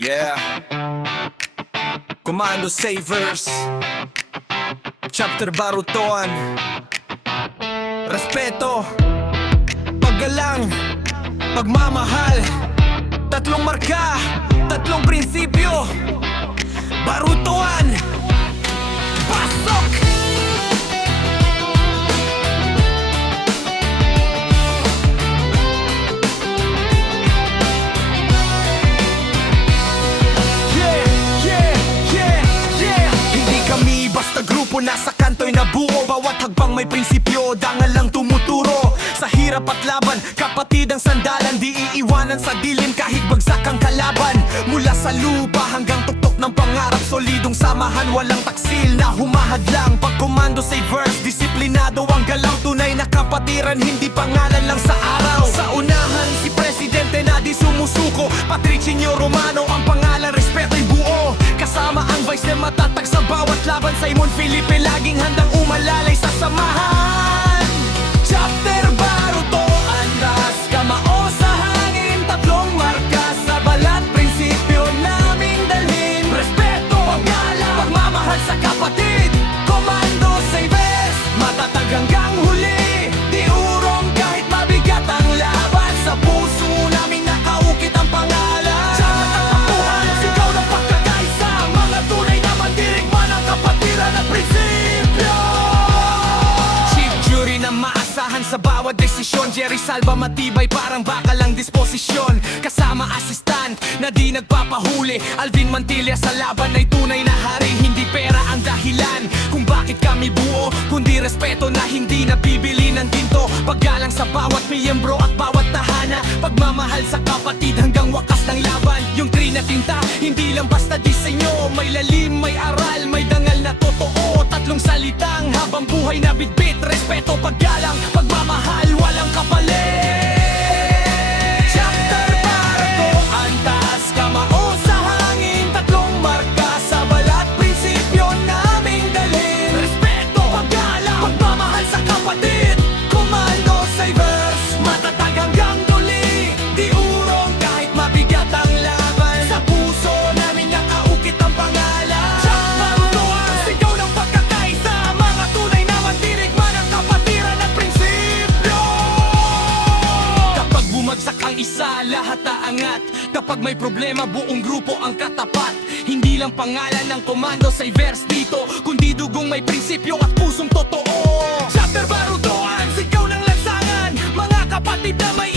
Yeah. Commando Savers, Chapter Baruton. Respeto, paggalang, pagmamahal. Tatlong marka, tatlong prinsipyo. Barutuan, pasok! Basta grupo nasa kanto'y nabuo. Bawat hagbang may prinsipyo, dangal lang tumuturo. Sa hirap at laban, kapatid ang sandalan. Di iiwanan sa dilim kahit bagsak ang kalaban. Mula sa lupa hanggang tuktok ng pangarap, solidong samahan, walang taksil na humahadlang. Pag Commando Savers, disiplinado ang galaw. Tunay na kapatiran, hindi pangalan lang sa araw. Sa unahan, si Presidente na di sumusuko. Patricinio Romano ang pangalan, respeto'y buo. Kasama ang vice na matatag sa bawat laban. Simon Felipe laging handang umalalay sa samahan. Chapter Baruto, andas, kamao sa hangin. Tatlong marka sa balat, prinsipyo naming dalhin. Respeto, paggalang, pagmamahal sa kapatid. Commando Savers, matatag hanggang huli. Di urong kahit mabigat ang laban. Sa puso naming nakaukit ang pangalan. Sa takbuhan, sigaw ng pagkakaisa. Mga tunay na mandirigman ang kapatiran at prinsipyo. Chief Jury na maasahan sa bawat desisyon. Jerry Salva matibay parang bakal ang disposisyon. Kasama assistant na di nagpapahuli. Alvin Mantilla sa laban ay tunay na hari. Hindi pera ang dahilan kung bakit kami buo, kundi respeto na hindi nabibili ng ginto. Paggalang sa bawat miyembro at bawat tahana. Pagmamahal sa kapatid hanggang wakas ng laban. Yung tree na tinta, hindi lang basta disenyo. May lalim, may aral, may dangal na totoo. Tatlong salitang habang buhay na bitbit. Respeto, paggalang, pagmamahal, walang kapalit. Chapter Baruto, antas, kamao sa hangin. Tatlong marka sa balat, prinsipyo naming dalhin. Respeto, paggalang, pagmamahal sa kapatid. Commando Savers, matatag hanggang duli. Di urong kahit mabigat ang laban. Sa puso namin nakaukit ang pangalan. Chapter Baruto, ang sigaw ng pagkakaisa. Mga tunay na mandirigman ang kapatiran at prinsipyo. Kapag bumagsak ang isa, lahat aangat. Kapag may problema, buong grupo ang katapat. Hindi lang pangalan ng Commando Savers dito, kundi dugong may prinsipyo at pusong totoo. Chapter Baruto, ang sigaw ng lansangan. Mga kapatid na may